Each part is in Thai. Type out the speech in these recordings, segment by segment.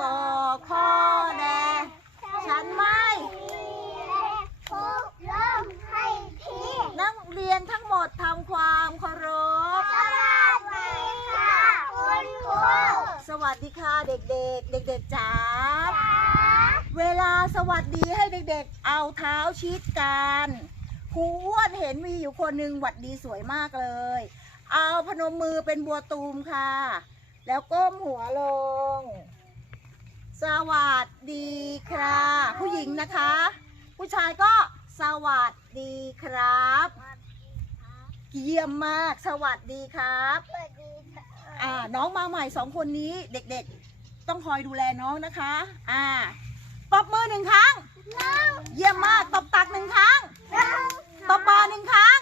บอกพ่อแน่ฉันไม่นักเรียนทั้งหมดทำความเคารพ สวัสดีค่ะคุณครูสวัสดีค่ะเด็กๆ เด็กๆจ๋าเวลาสวัสดีให้เด็กๆ เอาเท้าชิดกันครูอ้วนเห็นมีอยู่คนหนึ่งหวัดดีสวยมากเลย เอาพนมมือเป็นบัวตูมค่ะ แล้วก้มหัวลง สวัสดีค่ะ ผู้หญิงนะคะ ผู้ชายก็สวัสดีครับ เยี่ยมมาก สวัสดีครับอ่าน้องมาใหม่สองคนนี้เด็กๆ ต้องคอยดูแลน้องนะคะ อ่าตบมือหนึ่งครั้ง เยี่ยมมากตบตักหนึ่งครั้งตบบาหนึ่งครั้ง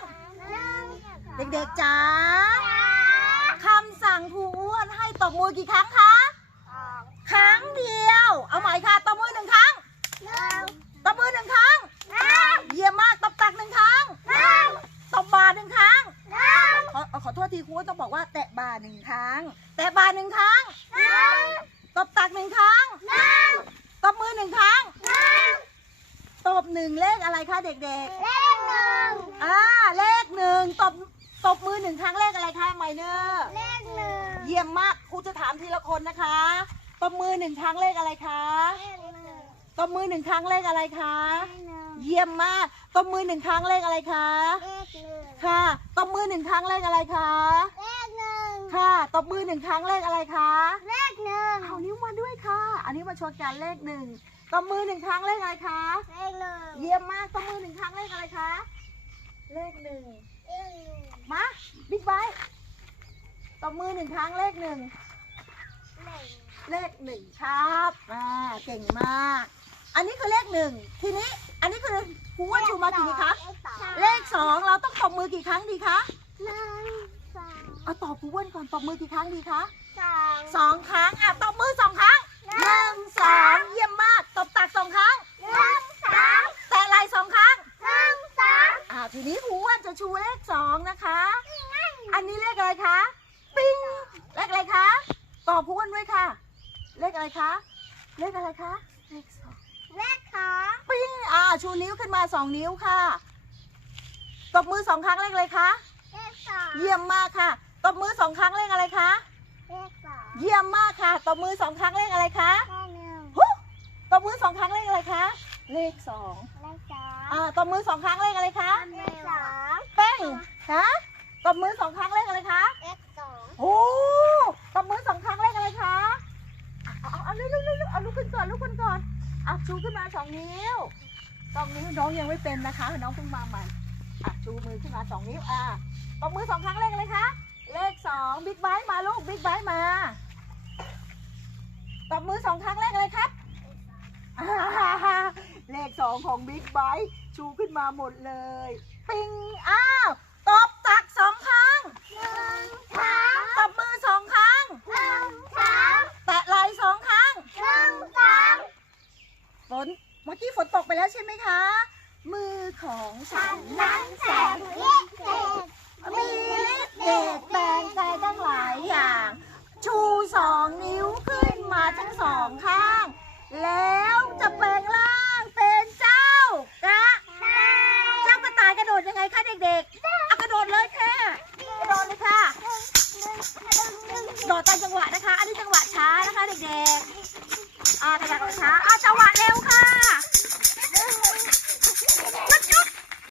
เด็กๆจ๋าคำสั่งครูอ้วนให้ตบมือกี่ครั้งคะ ครั้งเดียว เอาใหม่ค่ะตบมือหนึ่งครั้งตบมือหนึ่งครั้งเยี่ยมมากตบตักหนึ่งครั้งตบบาหนึ่งครั้งขอขอโทษทีครูอ้วนต้องบอกว่าแตะบาหนึ่งครั้ง แตะบาหนึ่งครั้งตบตักหนึ่งครั้งตบมือหนึ่งครั้งตบหนึ่งเลขอะไรคะเด็กๆอ่าเลขหนึ่งตบตบมือหนึ่งครั้งเลขอะไรคะไมเนอร์เยี่ยมมากครูจะถามทีละคนนะคะ ตบมือหนึ่งครั้งเลขอะไรคะตบมือหนึ่งครั้งเลขอะไรคะ เยี่ยมมากตบมือหนึ่งครั้งเลขอะไรคะ ค่ะตบมือหนึ่งครั้งเลขอะไรคะ ค่ะตบมือหนึ่งครั้งเลขอะไรคะเอานิ้วมาด้วยค่ะ อันนี้มาชนกันเลขหนึ่งตบมือหนึ่งครั้งเลขอะไรคะเยี่ยมมากตบมือหนึ่งครั้งเลขอะไรคะ เลขหนึ่งมาบิ๊กไบค์ตบมือหนึ่งครั้งเลขหนึ่ง เลขหนึ่งครับอ่าเก่งมาก อันนี้คือเลขหนึ่งทีนี้ อันนี้คือครูว่าชูมากี่นี้คะเลขสองเราต้องตบมือกี่ครั้งดีคะเอาตอบครูอ้วนก่อนตบมือกี่ครั้งดีคะสองครั้งอะตบมือสองครั้งหนึ่งสองเยี่ยมมากตบตักสองครั้งแตะไหล่สองครั้งอ่าทีนี้ครูอ้วนจะชูเลขสองนะคะ อันนี้เลขอะไรคะ ปิ้งเลขอะไรคะตอบครูอ้วนด้วยค่ะ เลขอะไรคะ เลขอะไรคะ เลขสองปิ้งอ่าชูนิ้วขึ้นมาสองนิ้วค่ะ ตบมือสองครั้งเลขอะไรคะเยี่ยมมากค่ะ ตบมือสองครั้งเลขอะไรคะเยี่ยมมากค่ะ ตบมือสองครั้งเลขอะไรคะฮุตบมือสองครั้งเลขอะไรคะเลขสองอ่า ตบมือสองครั้งเลขอะไรคะเป้งฮะตบมือสองครั้งเลขอะไรคะโอ้ตบมือสองครั้งเลขอะไรคะเอาเอาเอา เอาลุกขึ้นก่อนลุกขึ้นก่อนอะชูขึ้นมาสองนิ้วสองนิ้วน้องยังไม่เป็นนะคะ น้องเพิ่งมาใหม่อะชูมือขึ้นมาสองนิ้วอะตบมือสองครั้งเลขอะไรคะเลขสองบิ๊กไบค์มาลูกบิ๊กไบค์มาตบมือสองครั้งเลขอะไรครับเลขสองของบิ๊กไบค์ชูขึ้นมาหมดเลย ปิงอ้าวตบตักสองครั้งตบมือสองครั้ง แตะไหล่สองครั้ง ฝนเมื่อกี้ฝ นตกไปแล้วใช่ไหมคะ มือของฉันนั้นแสนมีฤทธิ์เดชแปลงใจตั้งหลายอย่าง ชูสองนิ้วขึ้นมาทั้งสองข้าง แล้วจะแปลงร่างเป็นเจ้ากระเจ้ากระต่ายกระโดดยังไงคะเด็กๆเอากระโดดเลยค่ะกระโดดเลยค่ะโดดตามจังหวะนะคะ อันนี้จังหวะช้านะคะเด็กๆอ่าจังหวะช้าอ่าจังหวะเร็วค่ะ